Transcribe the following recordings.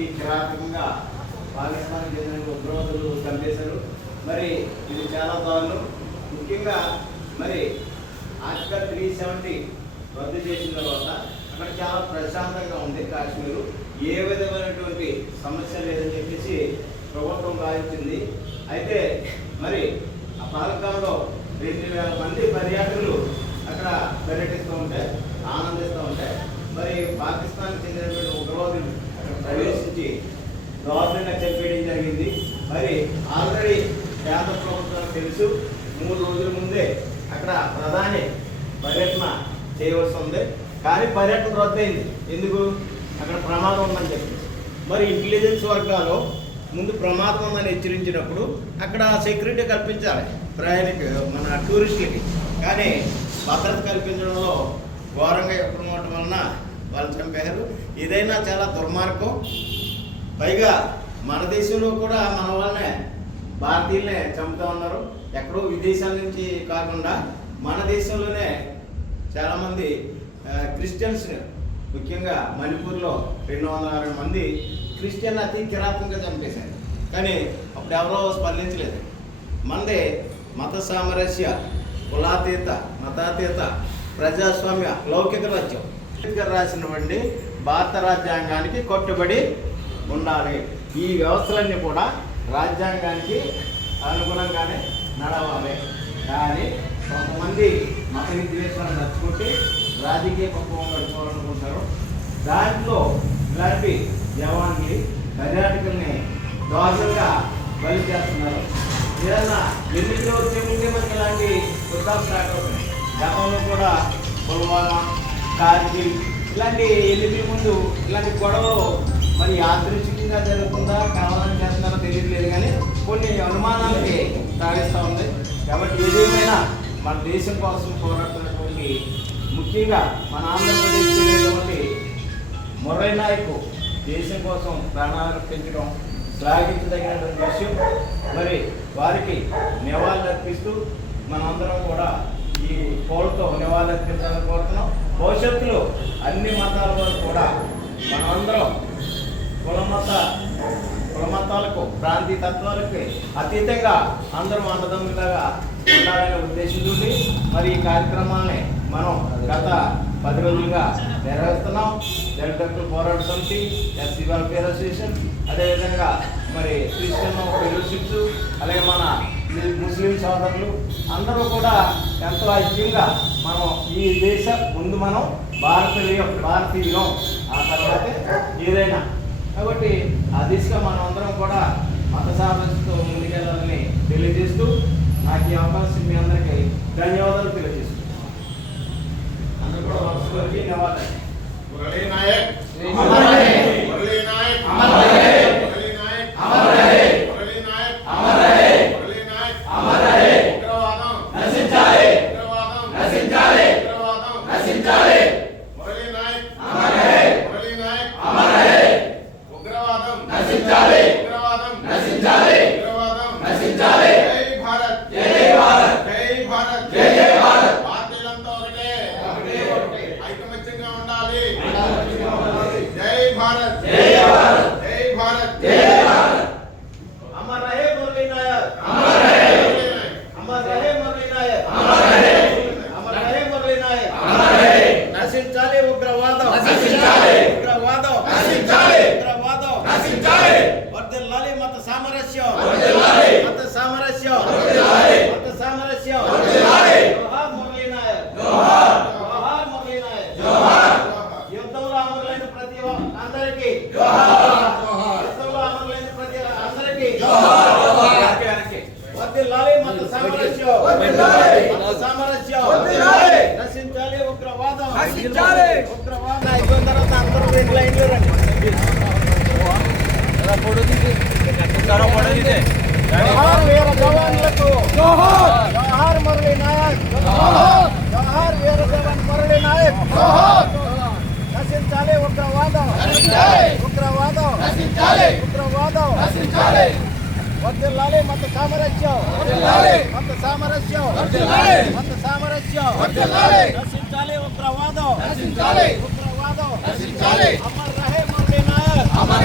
ఇది కిరాతకంగా పాకిస్తాన్కి చెందిన ఉగ్రవాదులు చంపేశారు. మరి ఇది చాలా దారుణం. ముఖ్యంగా మరి ఆర్టికల్ త్రీ సెవెంటీ రద్దు చేసిన తర్వాత అక్కడ చాలా ప్రశాంతంగా ఉంది కాశ్మీరు. ఏ విధమైనటువంటి సమస్య లేదని చెప్పేసి ప్రభుత్వం భావించింది. అయితే మరి ఆ పాలకాల్లో రెండు వేల మంది పర్యాటకులు అక్కడ పర్యటిస్తూ ఉంటే ఆనందిస్తూ ఉంటాయి మరి పాకిస్తాన్కి చెందినటువంటి ఉగ్రవాదులు అక్కడ ప్రవేశించి గవర్నమెంట్ చెప్పేయడం జరిగింది. మరి ఆల్రెడీ కేంద్ర ప్రభుత్వం తెలుసు. మూడు రోజుల ముందే అక్కడ ప్రధాని పర్యటన చేయవలసి ఉంది. కానీ పర్యటన రద్దయింది. ఎందుకు? అక్కడ ప్రమాదం ఉందని చెప్పి. మరి ఇంటెలిజెన్స్ వర్గాలు ముందు ప్రమాదం ఉందని హెచ్చరించినప్పుడు అక్కడ సెక్యూరిటీ కల్పించాలి. ప్రయాణిక మన టూరిస్టులకి కానీ భద్రత కల్పించడంలో ఘోరంగా చెప్పడం వలన వాళ్ళు చంపారు ఇదైనా చాలా దుర్మార్గం. పైగా మన దేశంలో కూడా మన వాళ్ళనే భారతీయులనే చంపుతా ఉన్నారు. ఎక్కడో విదేశాల నుంచి కాకుండా మన దేశంలోనే చాలామంది క్రిస్టియన్స్ ముఖ్యంగా మణిపూర్లో రెండు వందల అరవై మంది క్రిస్టియన్ అతి కిరాతకంగా చంపేశారు. కానీ అప్పుడు ఎవరో స్పందించలేదు. మందే మత సామరస్య కులాతీత మతాతీత ప్రజాస్వామ్య లౌకిక రాజ్యం అంబేద్కర్ రాసినటువంటి భారత రాజ్యాంగానికి కట్టుబడి ఉండాలి. ఈ వ్యవస్థలన్నీ కూడా రాజ్యాంగానికి అనుగుణంగానే నడవాలి. కానీ కొంతమంది మత విద్వేషాలను నచ్చుకుంటే రాజకీయ పక్వం నడుచుకోవాలనుకుంటారు. దాంట్లో ఇలాంటి జవాన్లు పర్యాటకుల్ని దోషంగా బలి చేస్తున్నారు. ఏదన్నా ఎన్నికలు వచ్చే ముందే మనకి ఇలాంటి యుద్ధాలు స్టార్ట్ అవుతుంది గతంలో కూడా పుల్వామా కార్గిల్ ఇలాంటి ఎన్నికల ముందు ఇలాంటి గొడవలు మరి యాదృచ్ఛికంగా జరుగుతుందా కావాలని చేస్తున్నారో తెలియట్లేదు కానీ కొన్ని అనుమానాలకి తాగిస్తూ ఉంది. కాబట్టి ఏదేమైనా మన దేశం కోసం పోరాడుతున్నటువంటి ముఖ్యంగా మన ఆంధ్రప్రదేశ్ చెందినటువంటి మురళీ నాయకు దేశం కోసం ప్రాణాలు పెంచడం శ్లాఘించదగినటువంటి విషయం. మరి వారికి నివాళులు అర్పిస్తూ మనందరం కూడా ఈ కోళ్ళతో నివాళులు అర్పించాలని కోరుతున్నాం. భవిష్యత్తులో అన్ని మతాల వారు కూడా మనమందరం కులమత కులమతాలకు ప్రాంతీయ తత్వాలకి అతీతంగా అందరం అన్నదమ్ములాగా ఉండాలనే ఉద్దేశంతో మరి ఈ కార్యక్రమాన్ని మనం గత పది రోజులుగా నిర్వహిస్తున్నాం దళితుల పోరాట సమితి ఎస్సీ వెల్ఫేర్ అసోసియేషన్ అదేవిధంగా మరి క్రిస్టియన్ ఫెలోషిప్స్ అలాగే మన ముస్లిం సోదరులు అందరూ కూడా ఎంతో ఐక్యంగా మనం ఈ దేశ ముందు మనం భారతీయ భారతీయులం. ఆ తర్వాతే ఏదైనా కాబట్టి ఆ దిశగా మనం అందరం కూడా మత సాధనతో ముందుకెళ్ళాలని తెలియజేస్తూ నాకు ఈ అవకాశం మీ అందరికీ ధన్యవాదాలు తెలియజేస్తున్నాను అందరూ కూడా జోహార్ వీర జవాన్లకు జోహార్ జోహార్ మురళీ నాయక్ జోహార్ వీర జవాన్ మురళీ నాయక్ నశించాలి ఉగ్రవాదం నశించాలి. ఉగ్రవాదం నశించాలి. ఉగ్రవాదం నశించాలి వర్ధిల్లాలి మత సామరస్యం వర్ధిల్లాలి. మత సామరస్యం వర్ధిల్లాలి. మత సామరస్యం వర్ధిల్లాలి. నశించాలి ఉగ్రవాదం నశించాలి. ఉగ్రవాదం నశించాలి. అమర్ రహే మురళీ నాయక్ అమర్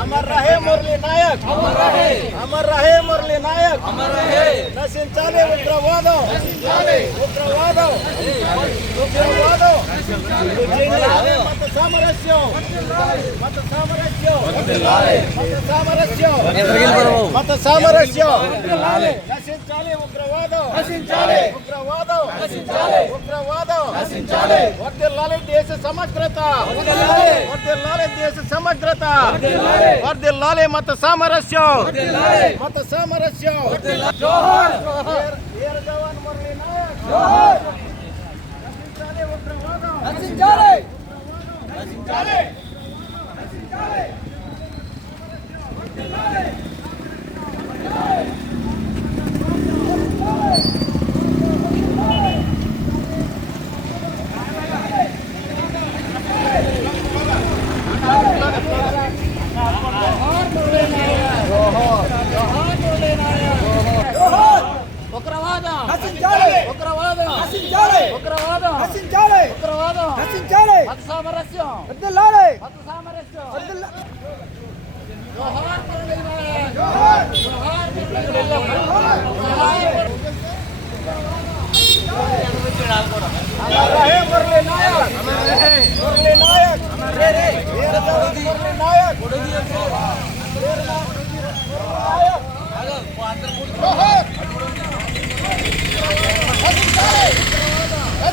అమర్ రహే మురళీ నాయక్ అమర్ రహే అమర్ రహే మురళీ నాయక్ అమర్ రహే నశించాలి ఉగ్రవాదం నశించాలి ఉగ్రవాదం ఉగ్రవాదం మత సామరస్యం మత సామరస్యం మత సామరస్యం మత సామరస్యం నశించాలి ఉగ్రవాదం నశించాలి ఉగ్రవాదం ఉగ్రవాదం నశించాలి వర్ధిల్లాలి దేశ సమగ్రత వర్ధిల్లాలి. వర్ధిల్లాలి దేశ సమగ్రత వర్ధిల్లాలి. వర్ధిల్లాలి మత సామరస్యం వర్ధిల్లాలి. మత సామరస్యం జోహార్ వీర- వీర జవాన్ మురళీ నాయక్ జోహార్ నశించాలి ఉగ్రవాదం నశించాలి నశించాలి జోహార్ ఉగ్రవాదం నశించాలి ఉగ్రవాదం నశించాలి ఉగ్రవాదం నశించాలి ఉగ్రవాదం నశించాలి మత సామరస్యం. మత సామరస్యం. జోహార్ జోహార్ జోహార్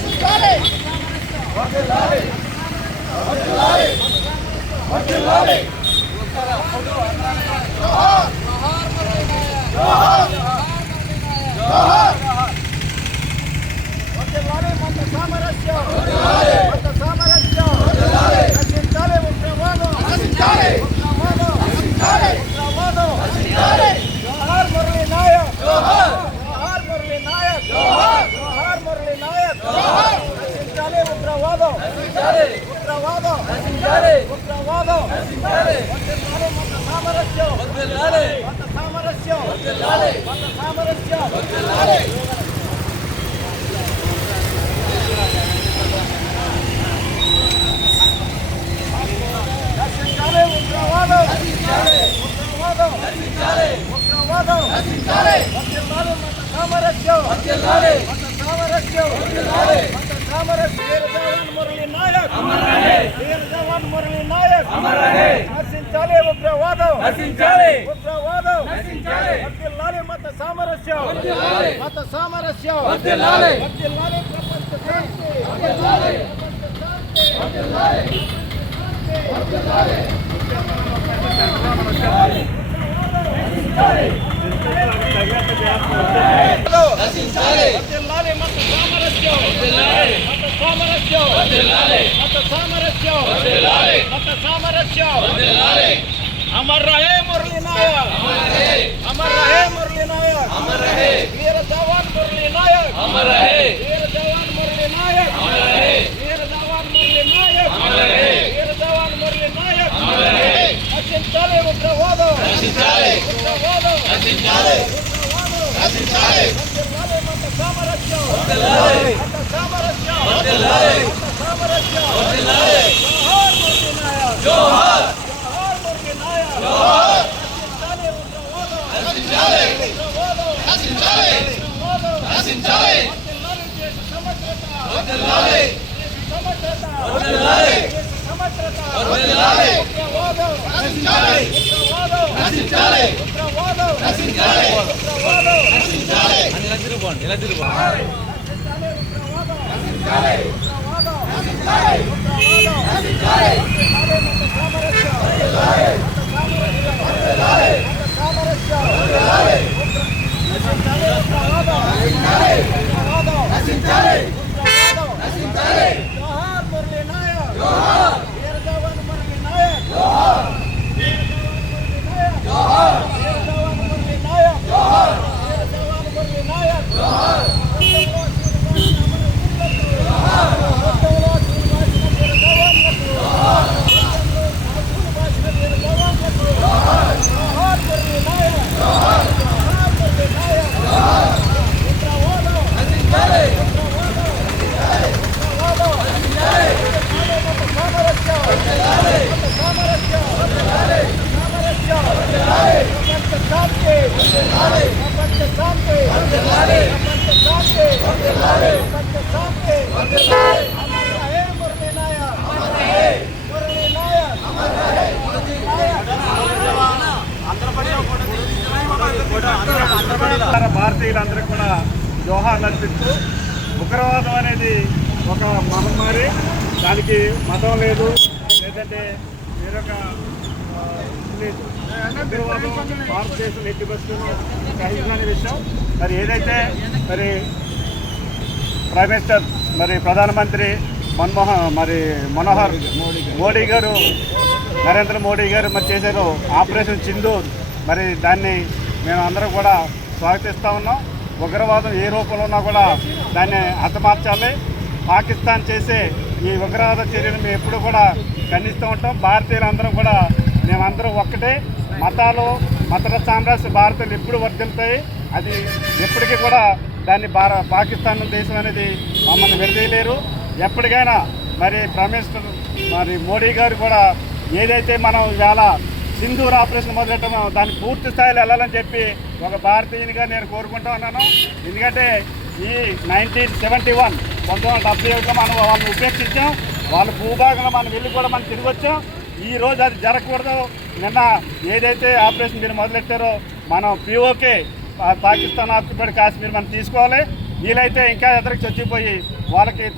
మురళీ నాయక్ జోహార్ ఉగ్రవాదం నశించాలి ఉగ్రవాదం నశించాలి ఉగ్రవాదం నశించాలి జోహార్ మురళీ నాయక్ జోహార్ జోహార్ మురళీ నాయక్ జోహార్ సామరస్యం సామరస్యం సామరస్యం సామరస్యం సామరస్యం వర్ధిల్లాలి మత సామరస్యం వీర జవాన్ మురళీ నాయక్ అమర్ రహే వీర జవాన్ మురళీ నాయక్ అమర్ రహే నశించాలి ఉగ్రవాదం నశించాలి ఉగ్రవాదం నశించాలి వర్ధిల్లాలి మత సామరస్యం వర్ధిల్లాలి. మత సామరస్యం వర్ధిల్లాలి. వర్ధిల్లాలి ప్రపంచ శాంతి వర్ధిల్లాలి వర్ధిల్లాలి వర్ధిల్లాలి నశించాలి వర్ధిల్లాలి మత సామరస్యం వర్ధిల్లాలి మత సామరస్యం వర్ధిల్లాలి మత సామరస్యం వర్ధిల్లాలి మత సామరస్యం వర్ధిల్లాలి అమర్ రహే మురళీ నాయక్ అమర్ రహే అమర్ రహే మురళీ నాయక్ అమర్ రహే వీర జవాన్ మురళీ నాయక్ అమర్ రహే వీర జవాన్ మురళీ నాయక్ అమర్ రహే వీర జవాన్ మురళీ నాయక్ అమర్ సామరస్యం వర్ధిల్లాలి మత సామరస్యం వర్ధిల్లాలి మత సామరస్యం వర్ధిల్లాలి జోహార్ మురళీ నాయక్ జోహార్ జోహార్ మురళీ నాయక్ జోహార్ నశించాలి ఉగ్రవాదం నశించాలి ఉగ్రవాదం నశించాలి ఉగ్రవాదం నశించాలి వర్ధిల్లాలి దేశ సమగ్రత వర్ధిల్లాలి సమగ్రత వర్ధిల్లాలి సమగ్రత వర్ధిల్లాలి ఉగ్రవాదం నశించాలి ఉగ్రవాదం నశించాలి ఉగ్రవాదం నశించాలి ఉగ్రవాదం నశించాలి ఇలా తిరుగుకోండి ఇలా తిరుగుకోండి నశించాలి ఉగ్రవాదం నశించాలి ఉగ్రవాదం నశించాలి ఉగ్రవాదం నశించాలి వర్ధిల్లాలి మత సామరస్యం వర్ధిల్లాలి వర్ధిల్లాలి మత సామరస్యం వర్ధిల్లాలి నశించాలి ఉగ్రవాదం నశించాలి ఉగ్రవాదం నశించాలి ఉగ్రవాదం నశించాలి జోహార్ మురళీ నాయక్ జోహార్ వీర జవాన్ మురళీ నాయక్ జోహార్ వీర జవాన్ మురళీ నాయక్ జోహార్ వీర జవాన్ మురళీ నాయక్ జోహార్ వీర జవాన్ మురళీ నాయక్ జోహార్ మొత్తంలో శ్రీనివాసిన వీర జవాన్లకు మొత్తంలో శ్రీనివాసిన వీర జవాన్లకు జోహార్ మురళీ నాయక్ జోహార్ మురళీ నాయక్ ప్రపంచ శాంతి ప్రపంచ శాంతి అమర్ రహే మురళీ నాయక్ మురళీ నాయక్ మురళీ నాయక్ ఇతర భారతీయులందరికీ కూడా జోహార్ అర్పిస్తూ ఉగ్రవాదం అనేది ఒక మహమ్మారి దానికి మతం లేదు లేదంటే వేరొక లేదు. ఉగ్రవాదం భారతదేశం ఎట్టి బస్సులు విషయం. మరి ఏదైతే మరి ప్రైమ్ మినిస్టర్ మరి ప్రధానమంత్రి మన్మోహన్ మరి మనోహర్ మోడీ గారు నరేంద్ర మోడీ గారు మరి చేశారు ఆపరేషన్ సింధూర్. మరి దాన్ని మేము అందరం కూడా స్వాగతిస్తూ ఉన్నాం. ఉగ్రవాదం ఏ రూపంలో ఉన్నా కూడా దాన్ని హతమార్చాలి. పాకిస్తాన్ చేసే ఈ ఉగ్రవాద చర్యను మేము ఎప్పుడు కూడా ఖండిస్తూ ఉంటాం. భారతీయులందరం కూడా మేమందరం ఒక్కటే. మతాలు మత సామ్రాజ్య భారతీయులు ఎప్పుడు వర్ధిల్తాయి అది ఎప్పటికీ కూడా దాన్ని భార పాకిస్తాన్ దేశం అనేది మమ్మల్ని విడదీయలేరు. ఎప్పటికైనా మరి ప్రైమ్ మినిస్టర్ మరి మోడీ గారు కూడా ఏదైతే మనం ఇవాళ సింధూర్ ఆపరేషన్ మొదలెట్టమో దాన్ని పూర్తి స్థాయిలో వెళ్ళాలని చెప్పి ఒక భారతీయునిగా నేను కోరుకుంటా ఉన్నాను. ఎందుకంటే ఈ నైన్టీన్ సెవెంటీ వన్ పంతొమ్మిది వందల డెబ్బై ఒకటిలో మనం వాళ్ళని ఉపేక్షించాం. వాళ్ళ భూభాగంలో మనం వెళ్ళి కూడా మనం తిరిగి వచ్చాం. ఈ రోజు అది జరగకూడదు. నిన్న ఏదైతే ఆపరేషన్ మీరు మొదలెట్టారో మనం పిఓకే పాకిస్తాన్ ఆక్యుపైడ్ కాశ్మీర్ మనం తీసుకోవాలి. వీలైతే ఇంకా ఎదురికి చచ్చిపోయి వాళ్ళకి